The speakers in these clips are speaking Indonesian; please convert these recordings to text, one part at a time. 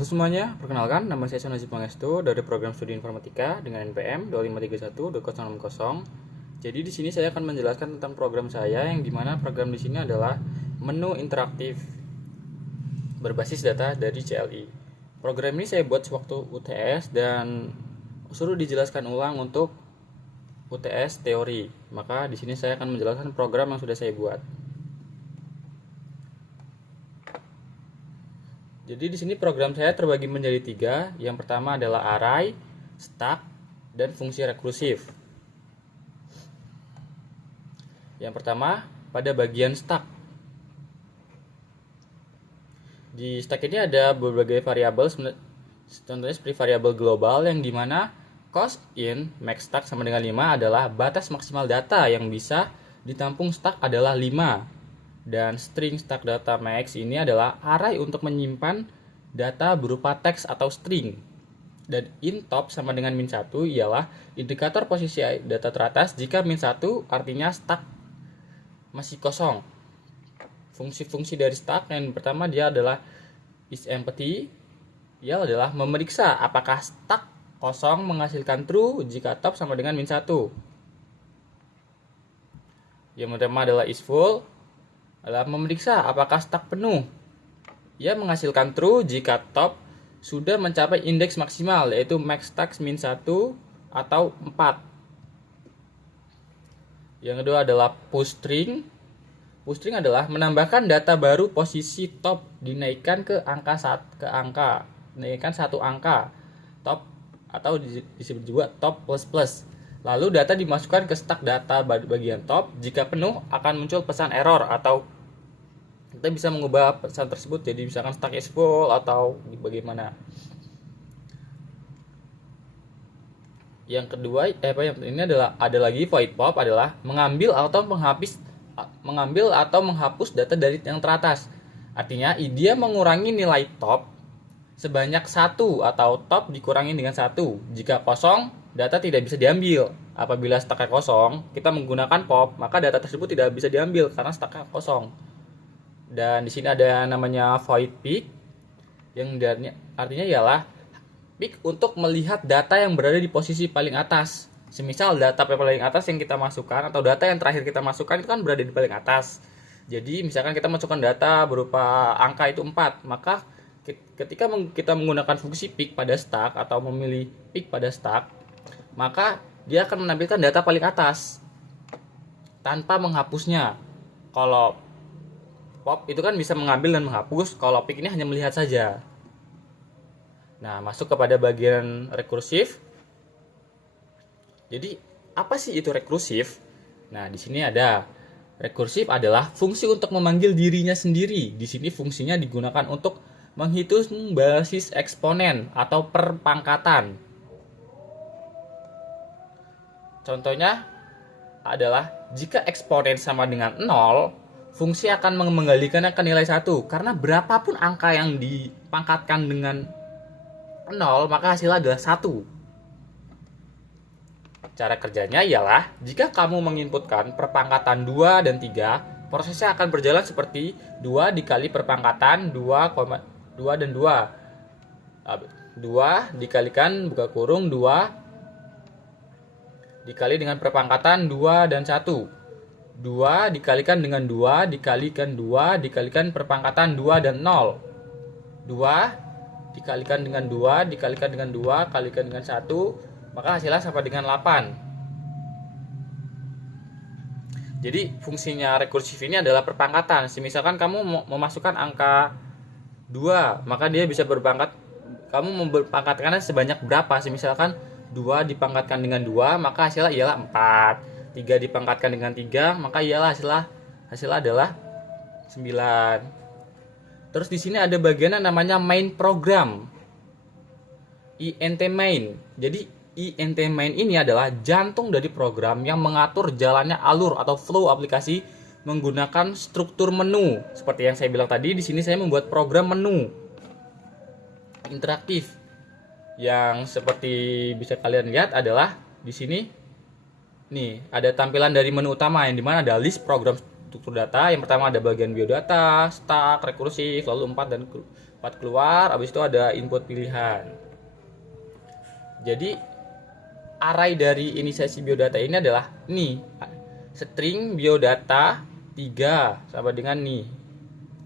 Halo semuanya, perkenalkan nama saya Najib Pangestu dari program studi informatika dengan NPM 2531-2060. Jadi di sini saya akan menjelaskan tentang program saya yang dimana program di sini adalah menu interaktif berbasis data dari CLI. Program ini saya buat sewaktu UTS dan suruh dijelaskan ulang untuk UTS teori. Maka di sini saya akan menjelaskan program yang sudah saya buat. Jadi di sini program saya terbagi menjadi 3. Yang pertama adalah array, stack, dan fungsi rekursif. Yang pertama pada bagian stack. Di stack ini ada berbagai variabel, contohnya seperti variabel global yang dimana cost in max stack sama dengan 5 adalah batas maksimal data yang bisa ditampung stack adalah 5. Dan string stack data max ini adalah array untuk menyimpan data berupa teks atau string. Dan in top sama dengan min 1 ialah indikator posisi data teratas jika min 1 artinya stack masih kosong. Fungsi-fungsi dari stack yang pertama dia adalah isEmpty. Ia adalah memeriksa apakah stack kosong menghasilkan true jika top sama dengan min 1. Yang pertama adalah isFull adalah memeriksa apakah stack penuh. Ia menghasilkan true jika top sudah mencapai indeks maksimal yaitu max stack min 1 atau 4. Yang kedua adalah pushString. PushString adalah menambahkan data baru posisi top dinaikkan ke dinaikkan satu angka top atau disebut juga top plus plus. Lalu data dimasukkan ke stack data bagian top. Jika penuh akan muncul pesan error atau kita bisa mengubah pesan tersebut jadi misalkan stack is full atau bagaimana. Yang kedua ini adalah ada lagi void pop adalah mengambil atau menghapus data dari yang teratas. Artinya dia mengurangi nilai top sebanyak 1 atau top dikurangi dengan 1. Jika kosong, data tidak bisa diambil. Apabila stacknya kosong, kita menggunakan pop, maka data tersebut tidak bisa diambil karena stacknya kosong. Dan di sini ada namanya void peek yang artinya ialah peek untuk melihat data yang berada di posisi paling atas. Semisal data paling atas yang kita masukkan atau data yang terakhir kita masukkan itu kan berada di paling atas. Jadi misalkan kita masukkan data berupa angka itu 4, maka ketika kita menggunakan fungsi peek pada stack atau memilih peek pada stack, maka dia akan menampilkan data paling atas tanpa menghapusnya. Kalau pop itu kan bisa mengambil dan menghapus, kalau peek ini hanya melihat saja. Nah, masuk kepada bagian rekursif. Jadi, apa sih itu rekursif? Nah, di sini ada rekursif adalah fungsi untuk memanggil dirinya sendiri. Di sini fungsinya digunakan untuk menghitung basis eksponen atau perpangkatan. Contohnya adalah jika eksponen sama dengan 0, fungsi akan mengembalikannya ke nilai 1. Karena berapapun angka yang dipangkatkan dengan 0, maka hasilnya adalah 1. Cara kerjanya ialah jika kamu menginputkan perpangkatan 2 dan 3, prosesnya akan berjalan seperti 2 dikali perpangkatan 2 dan 2. 2 dikalikan buka kurung 2 dikali dengan perpangkatan 2 dan 1. 2 dikalikan dengan 2 dikalikan 2 dikalikan perpangkatan 2 dan 0. 2 dikalikan dengan 2 dikalikan dengan 2 kalikan dengan 1, maka hasilnya sama dengan 8. Jadi fungsinya rekursif ini adalah perpangkatan. Misalkan kamu memasukkan angka 2, maka dia bisa berpangkat, kamu memperpangkatkannya sebanyak berapa? Misalkan 2 dipangkatkan dengan 2, maka hasilnya ialah 4. 3 dipangkatkan dengan 3, maka ialah hasilnya adalah 9. Terus di sini ada bagian yang namanya main program. int main. Jadi int main ini adalah jantung dari program yang mengatur jalannya alur atau flow aplikasi menggunakan struktur menu. Seperti yang saya bilang tadi, di sini saya membuat program menu interaktif. Yang seperti bisa kalian lihat adalah di sini nih ada tampilan dari menu utama yang dimana ada list program struktur data. Yang pertama ada bagian biodata, stack, rekursif, lalu 4 dan 4 keluar, habis itu ada input pilihan. Jadi array dari inisiasi biodata ini adalah nih string biodata 3 sama dengan nih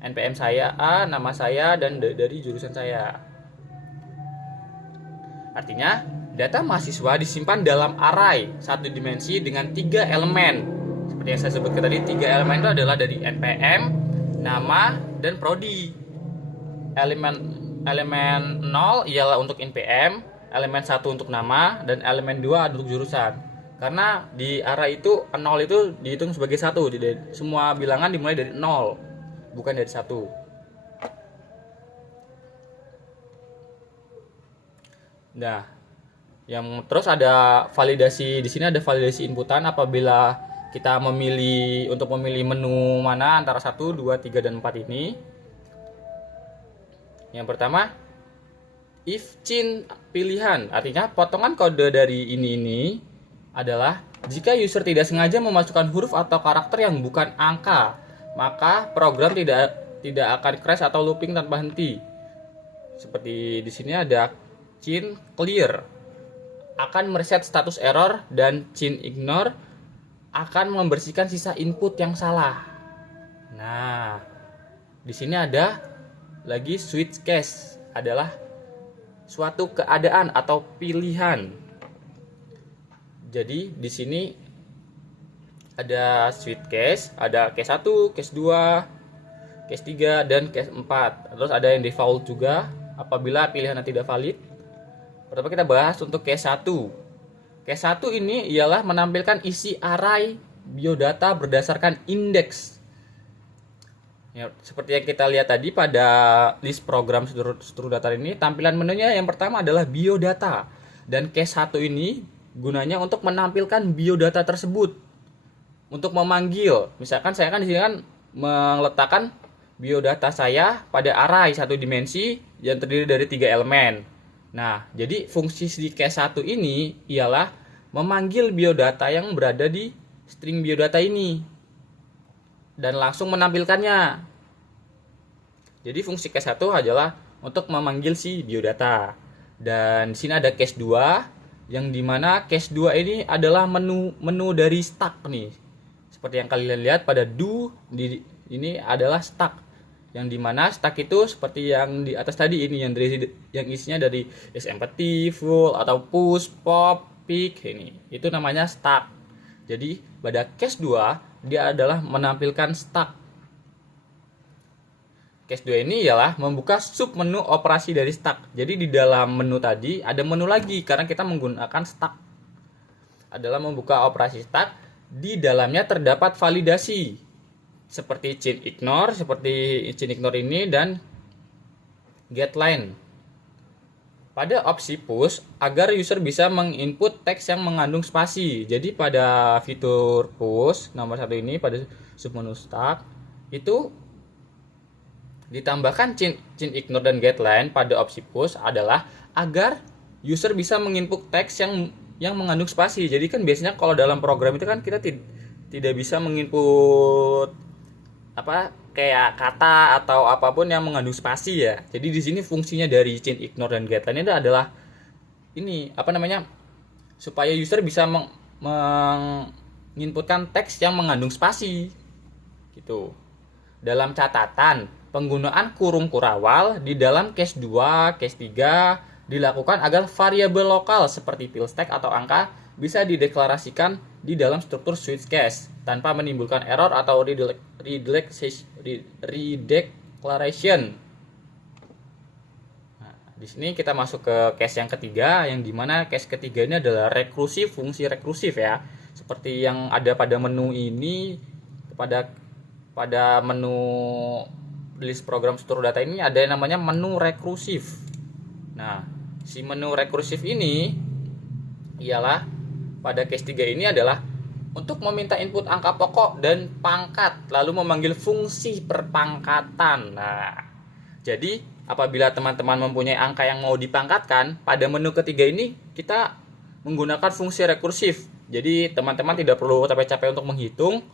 NPM saya A, nama saya, dan dari jurusan saya. Artinya data mahasiswa disimpan dalam array satu dimensi dengan 3 elemen. Seperti yang saya sebutkan tadi, 3 elemen itu adalah dari NPM, nama, dan prodi. Elemen 0 ialah untuk NPM, elemen 1 untuk nama, dan elemen 2 untuk jurusan. Karena di array itu 0 itu dihitung sebagai 1. Jadi semua bilangan dimulai dari 0, bukan dari 1. Nah, yang terus ada validasi di sini, ada validasi inputan apabila kita untuk memilih menu mana antara 1, 2, 3, dan 4 ini. Yang pertama, if chain pilihan, artinya potongan kode dari ini adalah jika user tidak sengaja memasukkan huruf atau karakter yang bukan angka, maka program tidak akan crash atau looping tanpa henti. Seperti di sini ada chain clear akan mereset status error, dan chain ignore akan membersihkan sisa input yang salah. Nah, di sini ada lagi switch case, adalah suatu keadaan atau pilihan. Jadi di sini ada switch case, ada case 1, case 2, case 3, dan case 4. Terus ada yang default juga apabila pilihan tidak valid. Pertama kita bahas untuk case 1. Case 1 ini ialah menampilkan isi array biodata berdasarkan indeks. Ya, seperti yang kita lihat tadi pada list program struktur data ini, tampilan menunya yang pertama adalah biodata. Dan case 1 ini gunanya untuk menampilkan biodata tersebut. Untuk memanggil, misalkan saya kan di sini kan meletakkan biodata saya pada array satu dimensi yang terdiri dari 3 elemen. Nah, jadi fungsi di case 1 ini ialah memanggil biodata yang berada di string biodata ini dan langsung menampilkannya. Jadi fungsi case 1 adalah untuk memanggil si biodata. Dan di sini ada case 2, yang dimana case 2 ini adalah menu dari stack nih. Seperti yang kalian lihat pada ini adalah stack. Yang dimana stack itu seperti yang di atas tadi ini, yang isinya dari isempty, full, atau push, pop, pick ini. Itu namanya stack. Jadi pada case 2 dia adalah menampilkan stack. Case 2 ini ialah membuka sub menu operasi dari stack. Jadi di dalam menu tadi ada menu lagi karena kita menggunakan stack. Adalah membuka operasi stack, di dalamnya terdapat validasi seperti chain ignore ini dan getLine. Pada opsi push, agar user bisa menginput teks yang mengandung spasi. Jadi pada fitur push nomor 1 ini pada submenu stack itu ditambahkan chain ignore dan getLine pada opsi push adalah agar user bisa menginput teks yang mengandung spasi. Jadi kan biasanya kalau dalam program itu kan kita tidak bisa menginput kayak kata atau apapun yang mengandung spasi ya. Jadi di sini fungsinya dari chain ignore dan getLine itu adalah supaya user bisa menginputkan teks yang mengandung spasi gitu. Dalam catatan, penggunaan kurung kurawal di dalam case 2, case 3 dilakukan agar variabel lokal seperti filstack atau angka bisa dideklarasikan di dalam struktur switch case tanpa menimbulkan error atau redeclaration. Nah, di sini kita masuk ke case yang ketiga, yang dimana case ketiga ini adalah fungsi rekursif ya. Seperti yang ada pada menu ini, pada menu list program struktur data ini ada yang namanya menu rekursif. Nah, si menu rekursif ini ialah pada case 3 ini adalah untuk meminta input angka pokok dan pangkat, lalu memanggil fungsi perpangkatan. Nah, jadi apabila teman-teman mempunyai angka yang mau dipangkatkan, pada menu ketiga ini kita menggunakan fungsi rekursif. Jadi teman-teman tidak perlu capek-capek untuk menghitung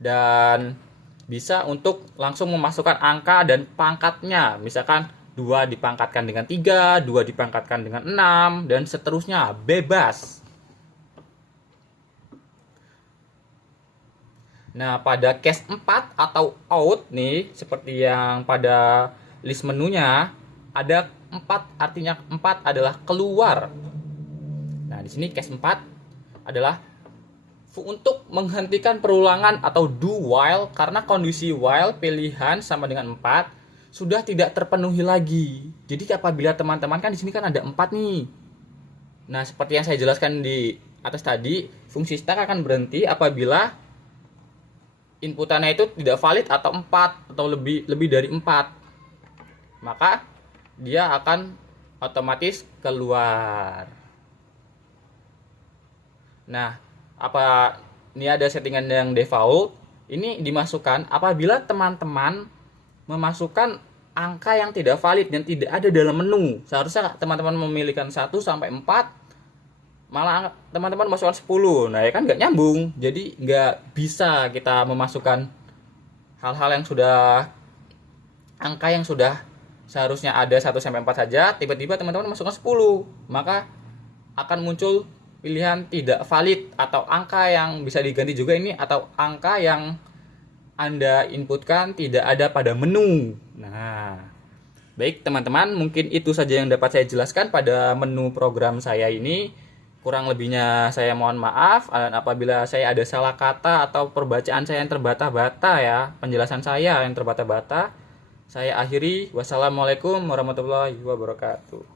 dan bisa untuk langsung memasukkan angka dan pangkatnya. Misalkan 2 dipangkatkan dengan 3, 2 dipangkatkan dengan 6, dan seterusnya, bebas. Nah, pada case 4 atau out nih, seperti yang pada list menunya, ada 4, artinya 4 adalah keluar. Nah, di sini case 4 adalah untuk menghentikan perulangan atau do while, karena kondisi while pilihan sama dengan 4 sudah tidak terpenuhi lagi. Jadi apabila teman-teman kan di sini kan ada 4 nih. Nah, seperti yang saya jelaskan di atas tadi, fungsi stack akan berhenti apabila inputannya itu tidak valid atau 4 atau lebih dari 4. Maka dia akan otomatis keluar. Nah, ini ada settingan yang default. Ini dimasukkan apabila teman-teman memasukkan angka yang tidak valid dan tidak ada dalam menu. Seharusnya teman-teman memilihkan 1 sampai 4, malah teman-teman masukkan 10. Nah, ya kan nggak nyambung. Jadi nggak bisa kita memasukkan hal-hal yang sudah, angka yang sudah seharusnya ada 1 sampai 4 saja, tiba-tiba teman-teman masukkan 10. Maka akan muncul pilihan tidak valid, atau angka yang bisa diganti juga ini, atau angka yang Anda inputkan tidak ada pada menu. Nah, baik teman-teman, mungkin itu saja yang dapat saya jelaskan pada menu program saya ini. Kurang lebihnya saya mohon maaf, dan apabila saya ada salah kata atau perbacaan saya yang terbata-bata ya, penjelasan saya yang terbata-bata, saya akhiri. Wassalamualaikum warahmatullahi wabarakatuh.